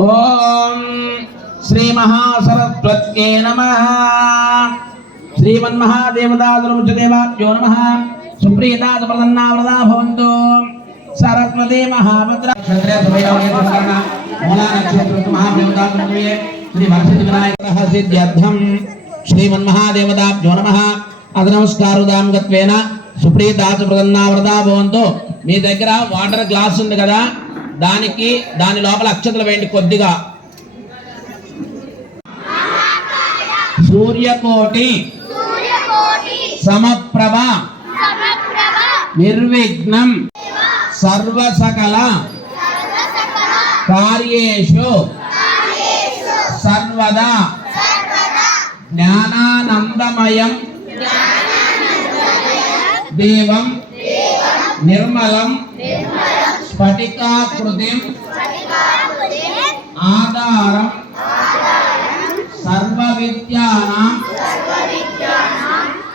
ఓం శ్రీ మహాసరస్వత్యై నమః. శ్రీమన్మహాదేవతాదుర్ముచదేవాభ్యో నమః. సుప్రీతాత్ ప్రసన్నా వరదా భవంతు. సరస్వతి మహాభద్ర క్షత్రియ సమయవన మూలా నక్షత్ర మహాదేవతాదుర్ముచే శ్రీ వరసిద్ధి వినాయక సిద్ధ్యర్థం శ్రీమన్మహాదేవతాభ్యో నమః. అద నమస్కారుదాం గత్వేన సుప్రీతాత్ ప్రసన్నా వరదా భవంతు. మీ దగ్గర వాటర్ గ్లాస్ ఉంది కదా, దాని లోపల అక్షతలు వేయండి కొద్దిగా. సూర్యకోటి సమప్రభ నిర్విఘ్నం సర్వసకల కార్యేషు సర్వదా జ్ఞానానందమయం దేవం నిర్మలం స్ఫటికాకృతిం ఆధారం సర్వ విద్యానాం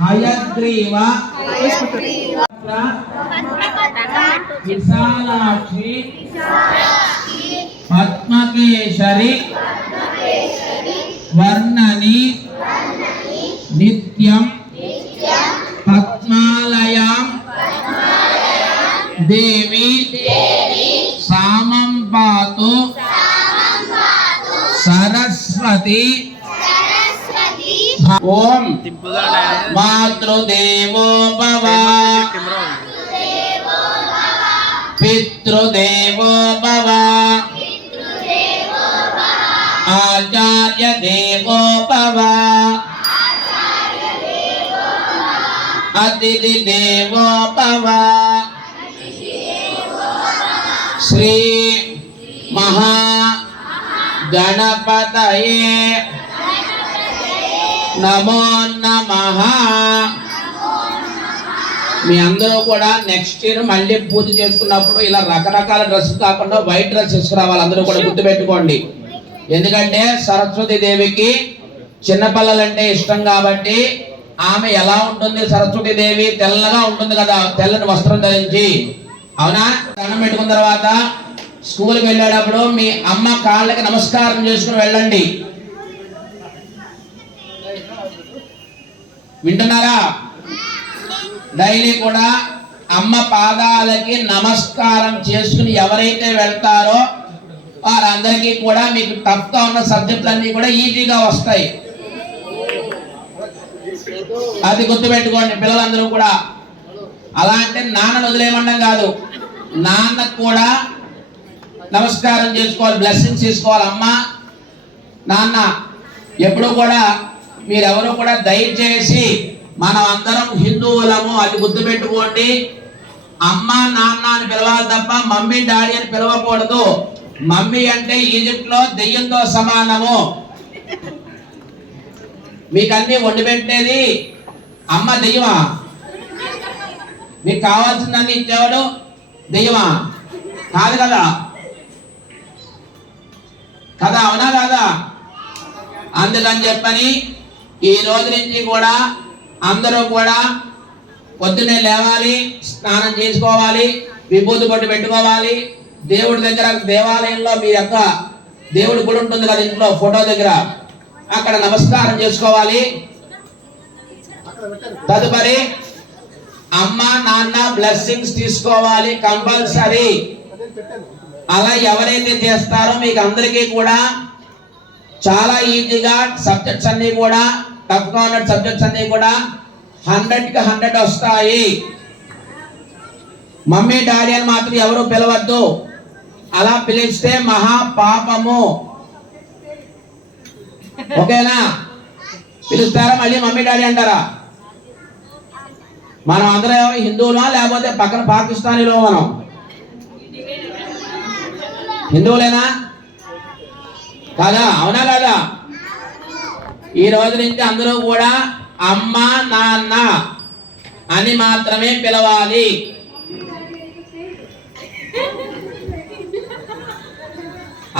హయగ్రీవ విశాలాక్షి పద్మకేశరి వర్ణని నిత్యం పద్మాలయాం దేవి సామం పాతు సరస్వతి. ఓం మాతృదేవో భవ పితృదేవో భవ ఆచార్య దేవో భవ అతిథి దేవో భవ. శ్రీ మహా గణపతయే నమో నమః. మీ అందరూ కూడా నెక్స్ట్ ఇయర్ మళ్ళీ పూజ చేసుకున్నప్పుడు ఇలా రకరకాల డ్రెస్ కాకుండా వైట్ డ్రెస్ తీసుకురావాలి. అందరూ కూడా గుర్తుపెట్టుకోండి. ఎందుకంటే సరస్వతి దేవికి చిన్నపిల్లలంటే ఇష్టం కాబట్టి ఆమె ఎలా ఉంటుంది, సరస్వతి దేవి తెల్లగా ఉంటుంది కదా, తెల్లని వస్త్రం ధరించి. అవునా? దండం పెట్టుకున్న తర్వాత స్కూల్కి వెళ్ళేటప్పుడు మీ అమ్మ కాళ్ళకి నమస్కారం చేసుకుని వెళ్ళండి. వింటున్నారా? డైలీ కూడా అమ్మ పాదాలకి నమస్కారం చేసుకుని ఎవరైతే వెళ్తారో వారందరికీ కూడా మీకు టఫ్గా ఉన్న సబ్జెక్టులన్నీ కూడా ఈజీగా వస్తాయి. అది గుర్తుపెట్టుకోండి పిల్లలందరూ కూడా. అలా అంటే నాన్నను వదిలేయమనడం కాదు, నాన్నకు కూడా నమస్కారం చేసుకోవాలి, బ్లెస్సింగ్స్ తీసుకోవాలి. అమ్మ నాన్న ఎప్పుడు కూడా మీరెవరు కూడా దయచేసి మనం అందరం హిందువులము, అది గుర్తుపెట్టుకోండి. అమ్మ నాన్న అని పిలవాలి తప్ప మమ్మీ డాడీ అని పిలవకూడదు. మమ్మీ అంటే ఈజిప్ట్ లో దెయ్యంతో సమానము. మీకు అన్ని వండి పెట్టేది అమ్మ దెయ్యమా? మీకు కావాల్సిందన్నీ ఇచ్చేవాడు దెయ్యమా? కాదు కదా, కదా, అవునా కాదా? అందుకని చెప్పని ఈ రోజు నుంచి కూడా అందరూ కూడా పొద్దున్నే లేవాలి, స్నానం చేసుకోవాలి, విభూతి బొట్టు పెట్టుకోవాలి. దేవుడి దగ్గర దేవాలయంలో మీ యొక్క దేవుడి గుడి ఉంటుంది కదా ఇంట్లో ఫోటో దగ్గర, అక్కడ నమస్కారం చేసుకోవాలి. తదుపరి అమ్మ నాన్న బ్లెస్సింగ్స్ తీసుకోవాలి కంపల్సరీ. అలా ఎవరైతే చేస్తారో మీకు అందరికీ కూడా చాలా ఈజీగా సబ్జెక్ట్స్ అన్ని కూడా, టఫ్గా ఉన్న సబ్జెక్ట్స్ అన్ని కూడా 100కి 100 వస్తాయి. మమ్మీ డాడీ అని మాత్రం ఎవరు పిలవద్దు. అలా పిలిస్తే మహా పాపము. ఓకేనా? పిలుస్తారా మళ్ళీ మమ్మీ డాడీ అంటారా? మనం అందరం ఎవరు హిందువులా లేకపోతే పక్కన పాకిస్తానీలో? మనం హిందువులేనా కాదా? అవునా కాదా? ఈ రోజు నుంచి అందరూ కూడా అమ్మ నాన్న అని మాత్రమే పిలవాలి.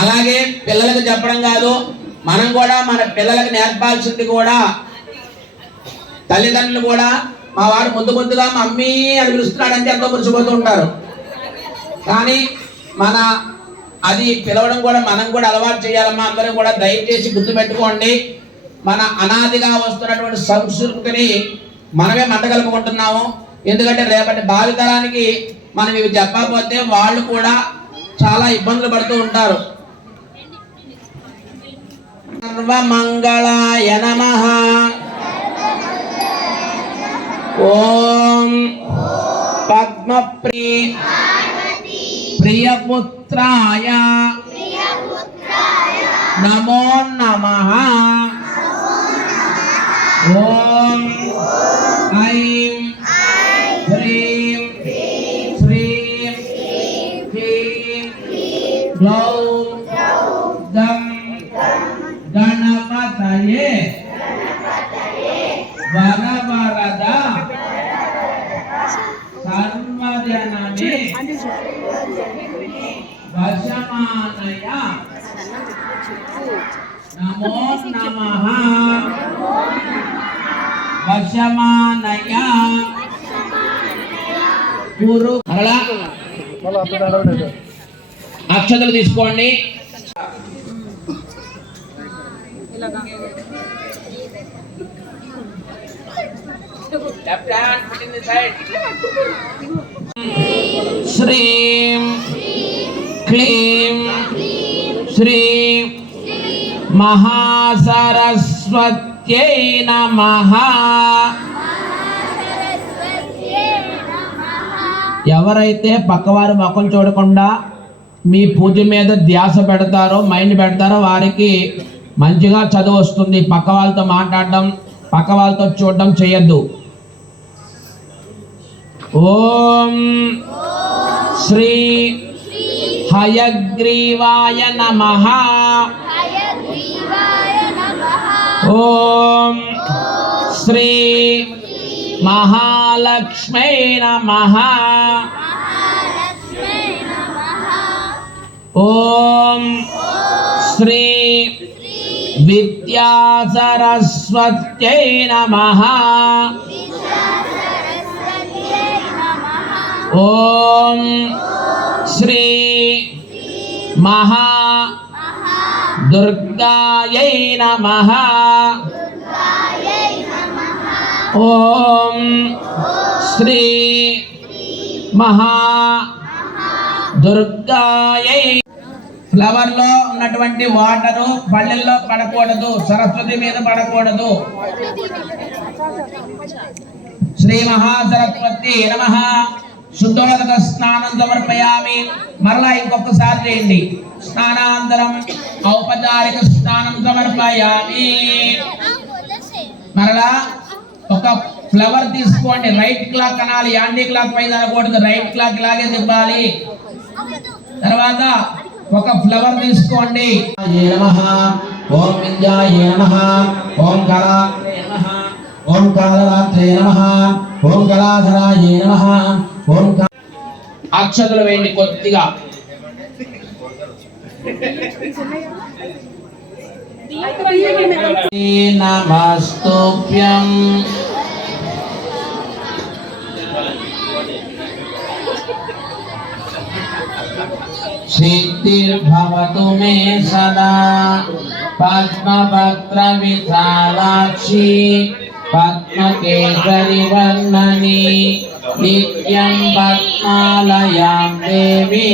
అలాగే పిల్లలకు చెప్పడం కాదు, మనం కూడా మన పిల్లలకు నేర్పాల్సింది కూడా. తల్లిదండ్రులు కూడా మా వాడు ముద్దుగా మమ్మీ అని పిలుస్తున్నాడంటే ఎంతో మురిసిపోతూ ఉంటారు. కానీ మన అది పిలవడం కూడా మనం కూడా అలవాటు చేయాలమ్మా. అందరూ కూడా దయచేసి గుర్తుపెట్టుకోండి, మన అనాదిగా వస్తున్నటువంటి సంస్కృతిని మనమే మంటగలుపుకుంటున్నాము. ఎందుకంటే రేపటి భావితరానికి మనం ఇవి చెప్పకపోతే వాళ్ళు కూడా చాలా ఇబ్బందులు పడుతూ ఉంటారు. సర్వమంగళాయ నమః. ఓం ప్రియపుత్రాయ నమో నమః. ఓం ఐం హ్రీం శ్రీం క్లీం గ్లౌం గం గణపతయే వరవరద సర్వజనమే వశమానయ నమో నమః. వశమానయ గురు. అలా అక్షతలు తీసుకోండి. శ్రీం క్లీం శ్రీం మహాసరస్వత్యై నమః. ఎవరైతే పక్కవారి మొక్కలు చూడకుండా మీ పూజ మీద ధ్యాస పెడతారో, మైండ్ పెడతారో వారికి మంచిగా చదువు వస్తుంది. పక్క వాళ్ళతో మాట్లాడడం, పక్క వాళ్ళతో చూడడం చేయొద్దు. ఓం శ్రీ హయగ్రీవాయ నమః. ఓం శ్రీ మహాలక్ష్మై నమః. ఓం శ్రీ విద్యా సరస్వత్యై నమః. ఓం శ్రీ మహా దుర్గాయై నమః. ఓం శ్రీ మహా దుర్గాయై. ఫ్లవర్ లో ఉన్నటువంటి వాటరు పళ్ళెల్లో పడకూడదు, సరస్వతి మీద పడకూడదు. శ్రీ మహాసరస్వతి నమః. శుద్ధోదక స్నానం సమర్పయామి. మరలా ఇంకొకసారి చేయండి. స్నానాంతరం ఔపచారిక స్నానం సమర్పయామి. మరలా ఒక ఫ్లవర్ తీసుకోండి. రైట్ క్లాక్ అనాలి, యాంటీ క్లాక్ పైన అనకూడదు. రైట్ క్లాక్ ఇలాగే తిప్పాలి. తర్వాత ఒక ఫ్లవర్ తీసుకోండి. ఓం విద్యాయ నమః. ఓం కళాయ నమః. ఓం కాళరాత్రే నమః. ఓం కళాధరాయ నమః. ఓం అక్షతలు వేయండి కొద్దిగా. నమస్తుభ్యం సిద్ధిర్భవతు మే సదా. పద్మపత్ర విశాలాక్షి పద్మకేసరి వర్ణని నిత్యం పద్మాలయాం దేవి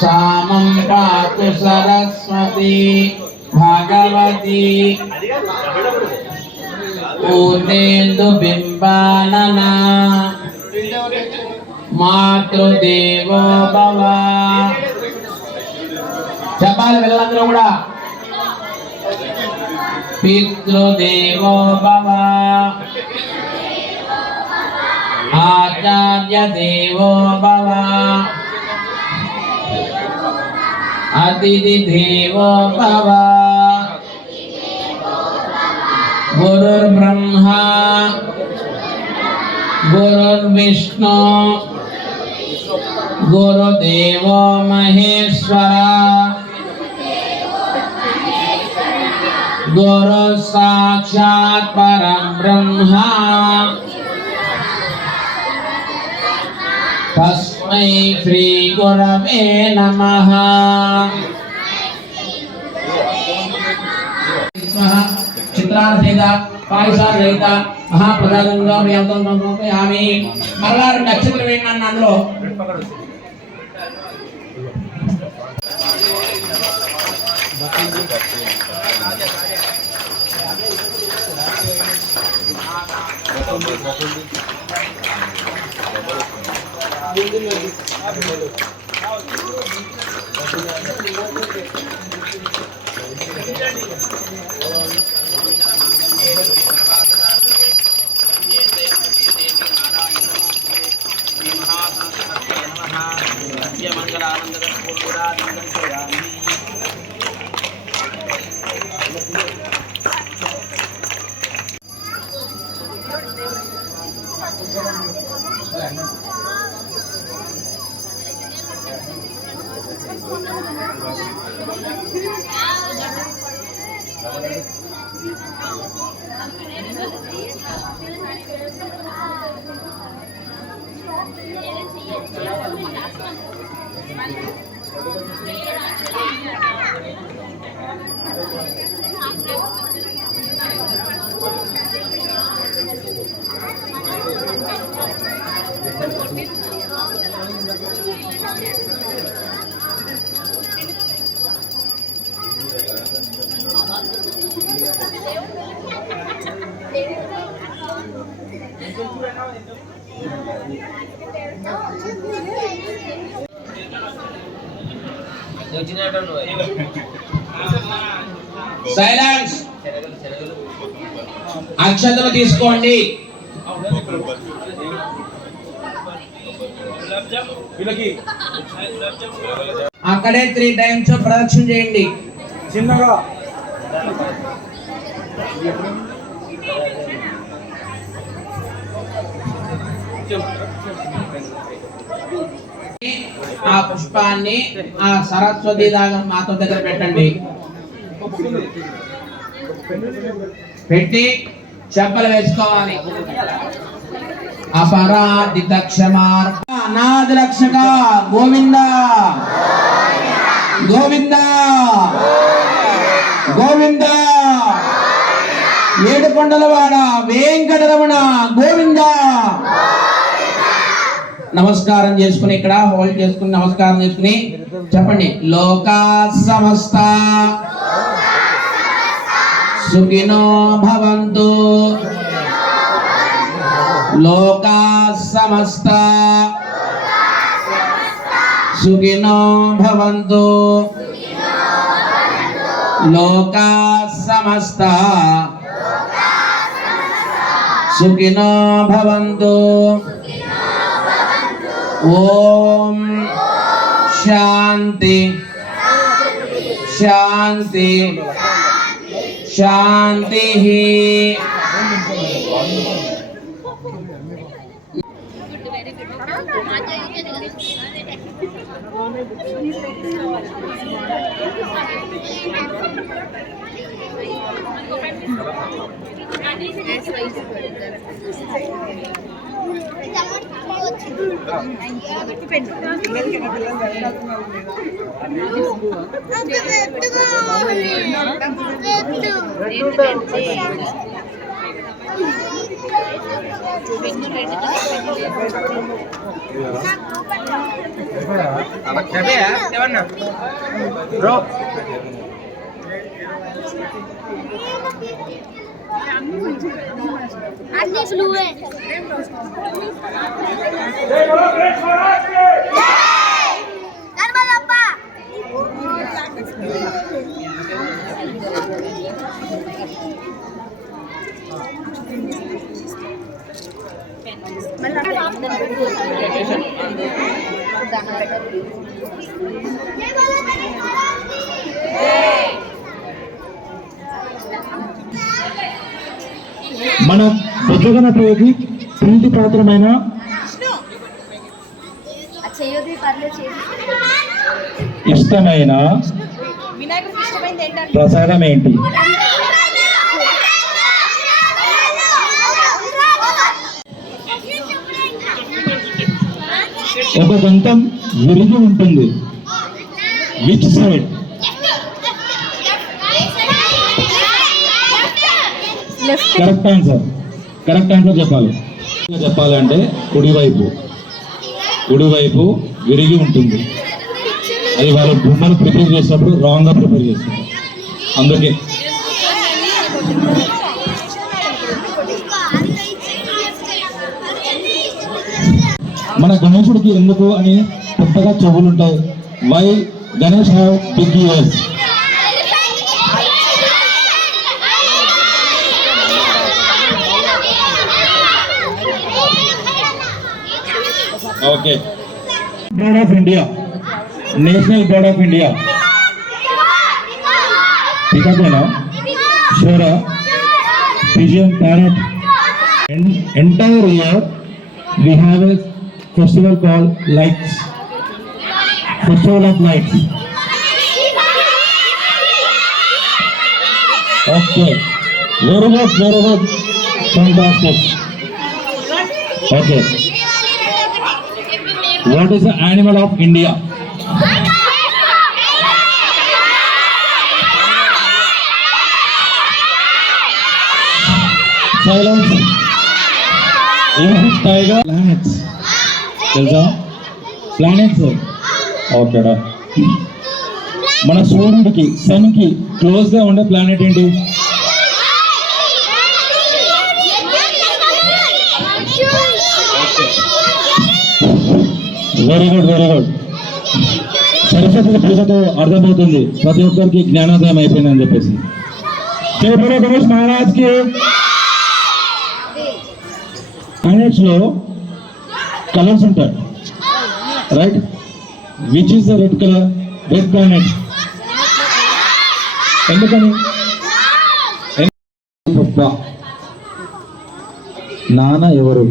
సామం పాతు సరస్వతి భగవతి. పూర్ణేందు బింబానన మాతృదేవో భవ. చెప్పాలి పిల్లలందరూ కూడా. పితృదేవో భవ. ఆచార్య దేవో భవ. అతిథి దేవో భవ. గురుర్బ్రహ్మా గురుర్విష్ణు గురుదేవో మహేశ్వర. గురు సాక్షాత్ పరం బ్రహ్మ. తస్మై తస్మై శ్రీ గురవే నమః. చిత్రారసేద పాయసారహిత మహాప్రసాదంగా ఆమె మరలా నక్షత్రం ఏంటన్న అందులో సైలెన్స్. అక్షతలు తీసుకోండి. అక్కడే 3 times ప్రదక్షిణ చేయండి చిన్నగా. ఆ పుష్పాన్ని ఆ సరస్వతి మాత దగ్గర పెట్టండి. పెట్టి చెంపలు వేసుకోవాలి. అపరాధిత క్షమార్ అనాథ రక్షక గోవింద గోవింద గోవింద ఏడుకొండలవాడ వెంకటరమణ గోవింద. నమస్కారం చేసుకుని ఇక్కడ హోల్డ్ చేసుకుని నమస్కారం చేసుకుని చెప్పండి. లోకా సమస్త సుఖినో భవంతు. లోకా సమస్త సుఖినో భవంతు. లోకా సమస్త సుఖినో భవంతు. ఓం శాంతి శాంతి శాంతి. Bro, Anis luwe. Narmada pa. మన బుద్ధగణపతికి ప్రీతి పాత్రమైన ఇష్టమైన ప్రసాదం ఏంటి? ఒక దంతం విరిగి ఉంటుంది. Which side? Correct answer. Correct answer చెప్పాలంటే కుడివైపు విరిగి ఉంటుంది. అది వాళ్ళు బొమ్మలు ప్రిపేర్ చేసినప్పుడు రాంగ్గా ప్రిపేర్ చేస్తారు. అందుకే మన గణేశుడికి ఎందుకు అని పెద్దగా చెవులు ఉంటాయి? Why Ganesh have big ears? Okay. Bird of India, national bird of India పికాకోనా, షోరా, pigeon, parrot. Entire year we have a festival called lights, festival of lights. Okay, very good, fantastic. Okay, what is the animal of India? Silence. Tiger. Planets తెలుసా? Planets. ఓకేడా. మన సూర్యుడికి సన్కి క్లోజ్గా ఉండే planet ఏంటి? Very good. Saraswati పూజతో అర్థమవుతుంది ప్రతి ఒక్కరికి జ్ఞానోదయం అయిపోయిందని చెప్పేసి. జై బోలో గణేష్ మహారాజ్ కి. ప్లానెట్స్ లో కలర్స్ ఉంటాయి, right? Which is the red colour? Red planet. ఎందుకని? నాన్న ఎవరు?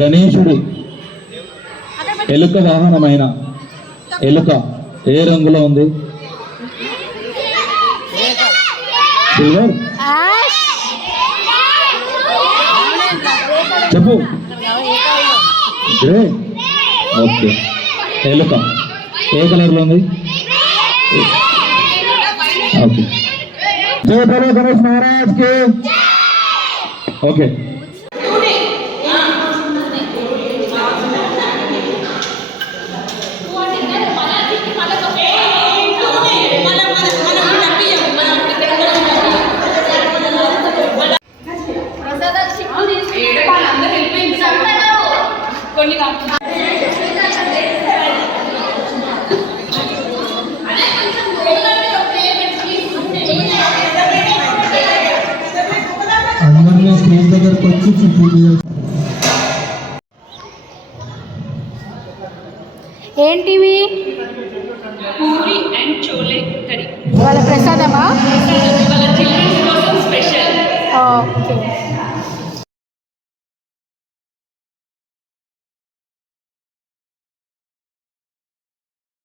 గణేశుడు ఎలుక వాహనమైన ఎలుక ఏ రంగులో ఉంది? సిల్వర్. చెప్పు. గ్రే. ఓకే. ఎలుక ఏ కలర్ లో ఉంది? ఓకే. జై బోలో గణేష్ మహారాజ్ కి. ఓకే. అందరినీ స్టేజ్ దగ్గరకు వచ్చి ఏంటివి? Puri and chole curry. వాళ్ళ ప్రసాదమా? వాళ్ళ చిల్డ్రన్స్ కోసం స్పెషల్. ఓకే.